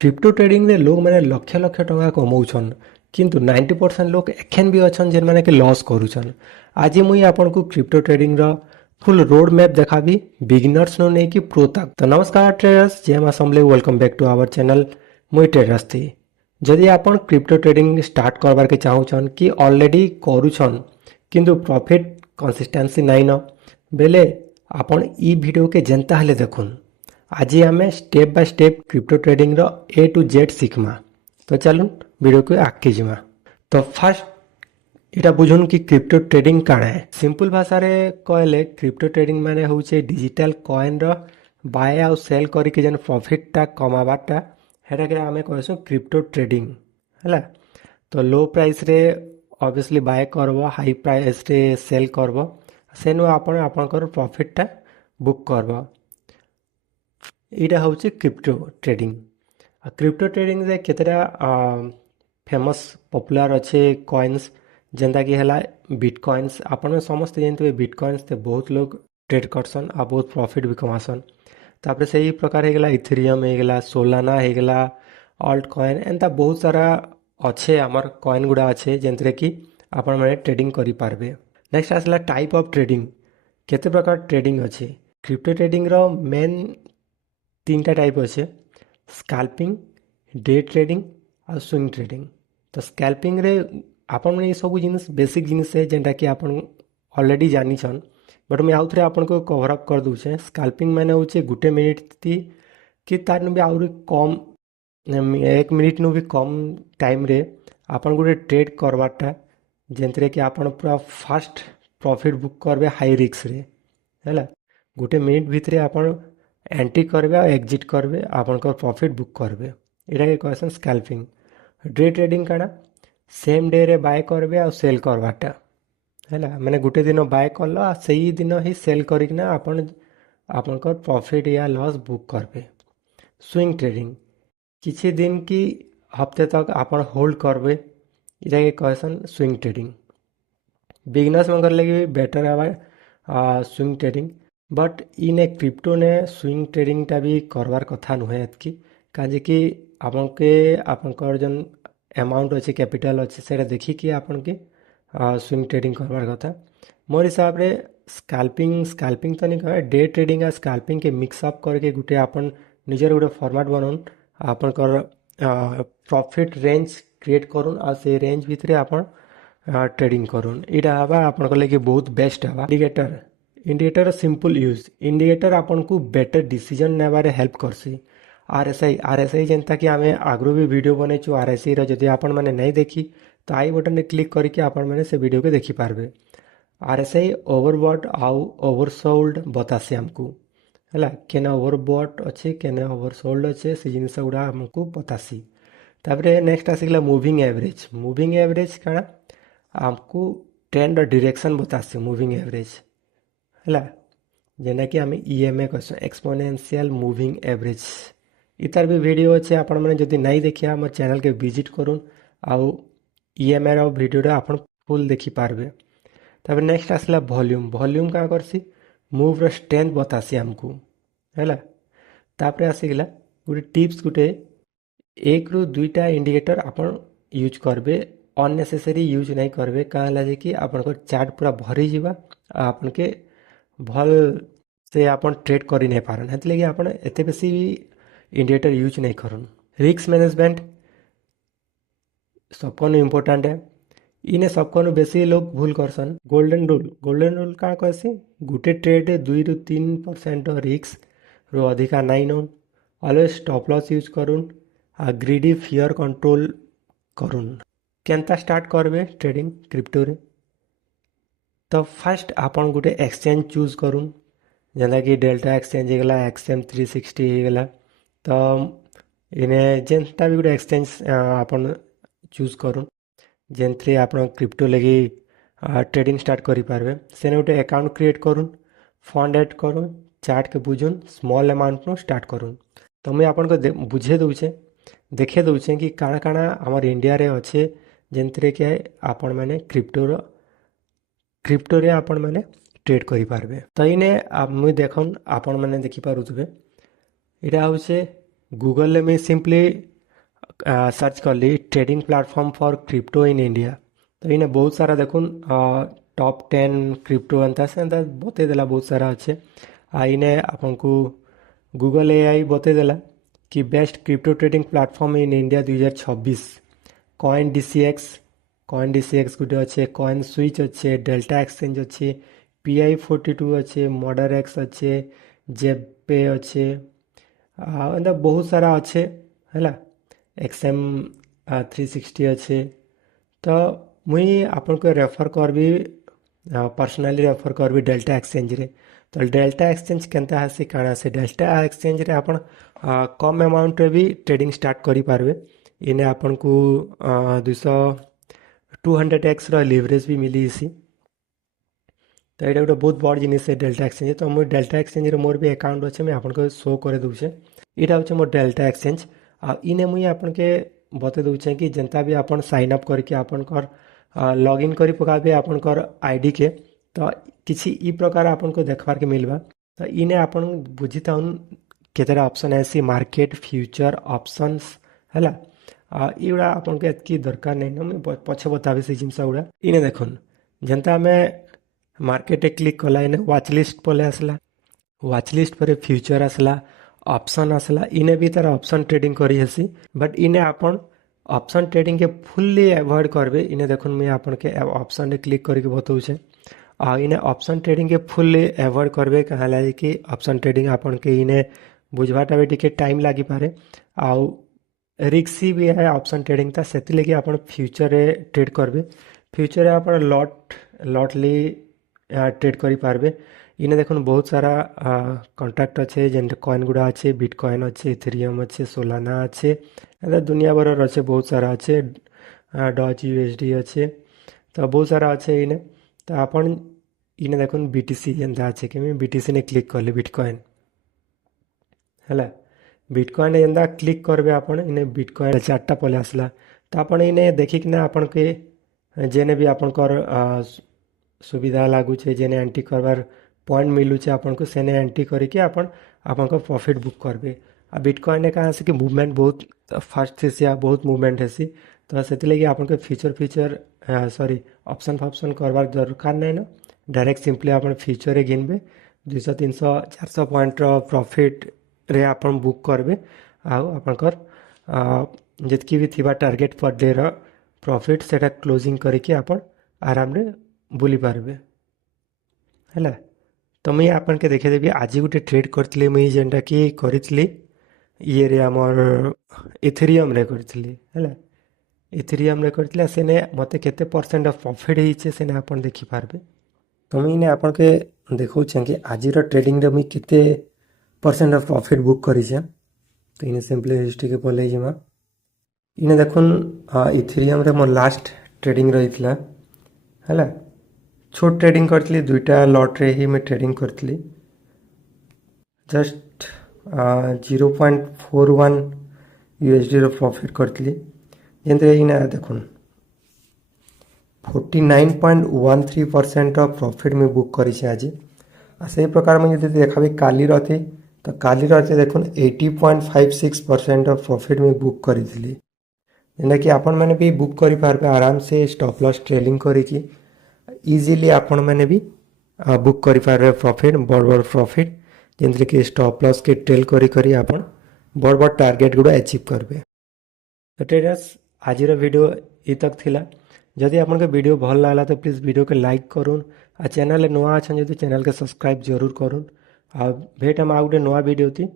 Crypto trading रे लोग मैंने लक्ष लक्ष टଙ୍କା कमाउछन किंतु 90% लोग एखेन भी अच्छन जेन माने के लॉस करूछन। आज मुई आपन को क्रिप्टो ट्रेडिंग रा फुल रोड मैप देखाबी बिगिनर्स नो नहीं कि प्रो तक। तो नमस्कार ट्रेडर्स, जय मां Samalei, welcome back to our channel मुई ट्रेडर्स थी। जदि आपन क्रिप्टो ट्रेडिंग स्टार्ट करबार के चाहूछन कि ऑलरेडी करूछन किंतु प्रॉफिट कंसिस्टेंसी नाइन न बेले आपन ई वीडियो के जनता हले देखुन। आज आम step by step crypto trading रो ए टू जेड सीखमा। तो चलून वीडियो को आगे जीमा। तो फास्ट इटा बुझुन कि क्रिप्टो ट्रेडिंग काଣା है। सिंपल भाषा रे कहले क्रिप्टो ट्रेडिंग माने होचे डिजिटल कॉइन रो बाय आउ सेल करिके जन प्रॉफिट टा कमाबाटा हेटा के आमे कहसु क्रिप्टो ट्रेडिंग हैला। तो लो प्राइस रे ऑब्वियसली बाय करबो, हाई प्राइस रे सेल करबो, सेनु आपण आपनकर प्रॉफिट टा बुक करबो। इटा होची क्रिप्टो ट्रेडिंग। क्रिप्टो ट्रेडिंग रे केतरा फेमस पॉपुलर अच्छे कॉइन्स जेंता कि हला बिटकॉइन्स। आपण समस्त जानते बिटकॉइन्स ते बहुत लोग ट्रेड करसन आ बहुत प्रॉफिट भी कमासन। तापरे सही प्रकार हे गेला इथेरियम हे गेला, सोलाना हे गेला, ऑल्ट कॉइन एंता बहुत सारा अच्छे हमर कॉइन गुडा अच्छे जेंतरे कि आपण माने ट्रेडिंग करि पारबे। नेक्स्ट आसला टाइप ऑफ ट्रेडिंग। केते प्रकार ट्रेडिंग अच्छे। क्रिप्टो ट्रेडिंग रो मेन तीनटा टाइप अच्छे, स्काल्पिंग, डे ट्रेडिंग और स्विंग ट्रेडिंग। तो स्काल्पिंग रे आपन माने सब जिनिस बेसिक जिनिस है जेंटा कि आपन ऑलरेडी जानिछन, बट मैं आउ थरे आपन को कवर अप कर दूचे। स्काल्पिंग माने होचे गुटे मिनिट थी कि तार नु भी आउरी कम 1 मिनिट नु भी कम टाइम रे आपन गुटे ट्रेड करवाटा जेंतरे कि आपन पूरा फास्ट प्रॉफिट बुक करबे हाई रिस्क रे हैला। गुटे मिनिट भितरे आपन एंट्री करबे और एग्जिट करबे, आपनकर प्रॉफिट बुक करबे, एटा के कहसन स्काल्पिंग। डे ट्रेडिंग काଣା, सेम डे रे बाय करबे और सेल करवाटा हैला। माने गुटे दिन बाय करलो आ सही दिन ही सेल करिकना आपन आपनकर प्रॉफिट या लॉस बुक करबे। स्विंग ट्रेडिंग किछि दिन की हफ्ते तक आपन होल्ड करबे, एटा के कहसन स्विंग ट्रेडिंग। बिगिनर्स मंगर लगे बेटर हवा स्विंग ट्रेडिंग, बट इने क्रिप्टो ने स्विंग ट्रेडिंग टा भी करवार कथा नुहे एतकी काजे कि आपनके आपनकर जन अमाउंट अच्छे कैपिटल अच्छे से देखिए आपन के स्विंग ट्रेडिंग करवार कथा। मोर हिसाब रे स्काल्पिंग तो नहीं कहे, डे ट्रेडिंग आ स्काल्पिंग के मिक्सअप करके गुटे आपन निजर गुटे फॉर्मेट बनन, आपनकर प्रॉफिट रेंज क्रिएट करुन आ से रेंज भितरे आपन ट्रेडिंग करुन। इटा हवा आपन लगे बहुत बेस्ट हवा। Indicator simple use. इंडिकेटर आपन को बेटर डिसीजन नेबारे हेल्प करसी। आरएसआई जेंता कि आमे आगरो भी वीडियो बनेछु आरएसआई रो, जदि आपन माने नहीं देखी तो आई बटन ने क्लिक करके आपन माने से वीडियो के देखि पारबे। आरएसआई ओवरबॉट आउ ओवरसोल्ड बतासी हमको हैला, केने ओवरबॉट अच्छे केने ओवरसोल्ड अच्छे से जिनिस गुडा हमको बतासी। तापरे नेक्स्ट आसिगला मूविंग एवरेज। मूविंग एवरेज काଣା, हमको ट्रेंड और डायरेक्शन बतासी मूविंग एवरेज हैला। जेना कि आम ईएमए कहसु एक्सपोनेंशियल मूविंग एवरेज। इतार भी वीडियो अच्छे, आपण मैंने जदि नहीं देखिए मोर चैनल के विजिट करूँ आउ ईएमए रो वीडियो आपण फुल देखि पारबे। तब नेक्स्ट आसला वॉल्यूम। वॉल्यूम क्या करसी, मूव रो स्ट्रेंथ बतासी हमको हैला। तापरे आसीगला गुटे टिप्स, गुटे 1 ରୁ 2टा इंडिकेटर आपण यूज करबे, अननेसेसरी यूज नहीं करबे। कहाँ ला कि आपन चार्ट पूरा भरी जीवा, आपन के भल से आपन ट्रेड करि नहीं पारन, हेतले कि आपन एते बेसी इंडिकेटर यूज नहीं करन। रिस्क मैनेजमेंट सबको इम्पोर्टेंट है, इने सबको बेसी लोग भूल करसन। गोल्डन रूल क्या कहसी, गुटे ट्रेड 2 ରୁ 3% रिस्क रो अधिका नहीं known. Always stop loss use करुन आ ग्रीडी फियर कंट्रोल करुन। केनता स्टार्ट करबे ट्रेडिंग क्रिप्टो रे, तो फास्ट आपन गुटे एक्सचेंज चूज करुन, जेना कि डेल्टा एक्सचेंज हो गला, एक्सएम 360 हो गला। तो इने जेनता भी गुटे एक्सचेंज आपन चूज करुन जेनथ्रे आपन क्रिप्टो लगी ट्रेडिंग स्टार्ट करि पारबे। सेने गुटे अकाउंट क्रिएट करुन, फंड ऐड करुन, चार्ट के बुझुन, स्मॉल अमाउंट नु स्टार्ट करुन। तो मुझे आपन को बुझे दूचे, देखे दूचे कि काଣା काଣା हमर इंडिया रे अच्छे जेनथ्रे कि आपन माने क्रिप्टो रे आपन माने ट्रेड करि पारबे। तो इने मुई देखन आपन माने देखि पारुथबे, इटा होचे गूगल में सिंपली सर्च कली trading platform for crypto in India तो इने बहुत सारा देखुन टॉप 10 क्रिप्टो एंता से एंता बते देला बहुत सारा अच्छे इने आपन को गूगल एआई बते देला कि best crypto trading platform in India 2026 coin DCX गुटे अच्छे कॉइन स्विच अच्छे डेल्टा एक्सचेंज अच्छे PI42 अच्छे मॉडर एक्स अच्छे जेपे अच्छे एंता बहुत सारा अच्छे है XM 360 अच्छे तो मुई आपन को रेफर करबी पर्सनली रेफर करबी डेल्टा एक्सचेंज रे तो डेल्टा एक्सचेंज केनता है काଣା से डेल्टा एक्सचेंज रे आपन कम अमाउंट रे भी ट्रेडिंग स्टार्ट करि पारबे इने आपन को 200x रो लिवरेज भी मिली इसी तो ये गोटे बहुत बड़ जिनिस है डेल्टा एक्सचेंज तो मुझे डेल्टा एक्सचेंज रे मोर भी अकाउंट अच्छे मुझे आपको शो कर दूचे यहाँ हूँ मोर डेल्टा एक्सचेंज इने मुझे आपके बते दूचे कि जनता भी आपन साइन अप करके आपनकर लॉगिन करी पकाबे आपनकर आईडी के तो किसी ई प्रकार आपन को देखबार के मिलबा तो इने आपन बुझीता केतरा ऑप्शन ऐसी मार्केट फ्यूचर ऑप्शंस हैला इगुड़ा आपन को एतकी दरकार नहीं ना मुझे पछे बताबे से जिनसा गुड़ा इने देखुन जनता में मार्केट क्लिक कला इने वाच लिस्ट पले आसला वाच लिस्ट पर फ्यूचर आसला ऑप्शन आसला इने भी तार ऑप्शन ट्रेडिंग करी हसी बट इने आपन ऑप्शन ट्रेडिंग के फुल्ली अवॉइड करबे इने देखुन मैं आपन के ऑप्शन रे क्लिक करके बताऊछे इने ऑप्शन ट्रेडिंग के फुल्ली अवॉइड करबे कहला कि ऑप्शन ट्रेडिंग आपन के इने बुझवाटा भी टिके टाइम लागी पारे आउ रिक्सी भी है ऑप्शन ट्रेडिंग ता सेति लगी आपन फ्यूचर रे ट्रेड करबे फ्यूचर रे आपन लॉटली ट्रेड करि पारबे इने देखुन बहुत सारा कॉन्ट्रैक्ट अच्छे जेन कॉइन गुड़ा अच्छे बिटकॉइन अच्छे इथेरियम अच्छे सोलाना अच्छे एदा दुनिया भर अच्छे बहुत सारा अच्छे डॉज USD अच्छे तो बहुत सारा अच्छे इने तो आपन इने देखुन BTC जेनता अच्छे कि मैं BTC ने क्लिक करले बिटकॉइन हैला बिटकॉइन जेनता क्लिक करबे आपन इने बिटकॉइन चारटा पले आसला तो आपन इने देखि कि ना आपन के जेने भी आपन कर सुविधा लागू छे जेने एंट्री करवार पॉइंट मिलू छे आपन को सेने एंट्री करके आपन को प्रॉफिट बुक करबे बिटकॉइन कहाँ से कि मूवमेंट बहुत फास्ट से बहुत मूवमेंट है तो से लगे आपन के फ्यूचर सॉरी ऑप्शन करवार दरकार नहीं ना डायरेक्ट सिंपली आपन फ्यूचर गिनबे 200 300 400 पॉइंट प्रॉफिट रे आपन बुक करबे आपनकर जितकी भी थिबा टार्गेट पर डे रो प्रॉफिट सेटा क्लोजिंग करके आपन आराम रे बुली पारबे हैला तो मुझे आपन के देखे देबी आज गोटे ट्रेड करथली मुई जेनटा कि करथली ये रे हमर इथेरियम रे करथली हैला इथेरियम रे करथले सेने मते केते परसेंट ऑफ प्रॉफिट हिचे सेने आपन देखि पारबे तो मुई ने आपन के देखौ छै कि आज रो ट्रेडिंग रे मुई केते परसेंट ऑफ प्रॉफिट बुक करी छै तो इने सिंपली हिस्ट्री के पले जिमा इने देखुन इथेरियम रे मोर लास्ट ट्रेडिंग रहितला हैला छोट ट्रेडिंग करथली दुईटा लॉट रे ही मैं ट्रेडिंग करथली जस्ट 0.41 USD रो प्रॉफिट करथली जेंते इना देखुन 49.13% ऑफ प्रॉफिट में बुक करी छै आज से प्रकार में यदि देखाबी काली रहती तो काली रहते देखुन 80.56% ऑफ प्रॉफिट में बुक करी थी जेना कि आपन मैंने भी बुक करि पारबे आराम से स्टॉप लॉस ट्रेलिंग करिकी इजीली आपन मैंने भी बुक करि पारबे प्रॉफिट बड़ प्रॉफिट जेंतरे कि स्टॉप लॉस के ट्रेल करी आपन बड़ टारगेट गुड़ा अचीव करबे तो ट्रेडर्स आज वीडियो ई तक थिला जदि आपन के वीडियो भल लागला तो प्लीज वीडियो के लाइक करूँ आ चैनल नुआ अच्छा जदि चैनल के सब्सक्राइब जरूर करूँ आ भेट हम आ गोटे नुआ वीडियो थी।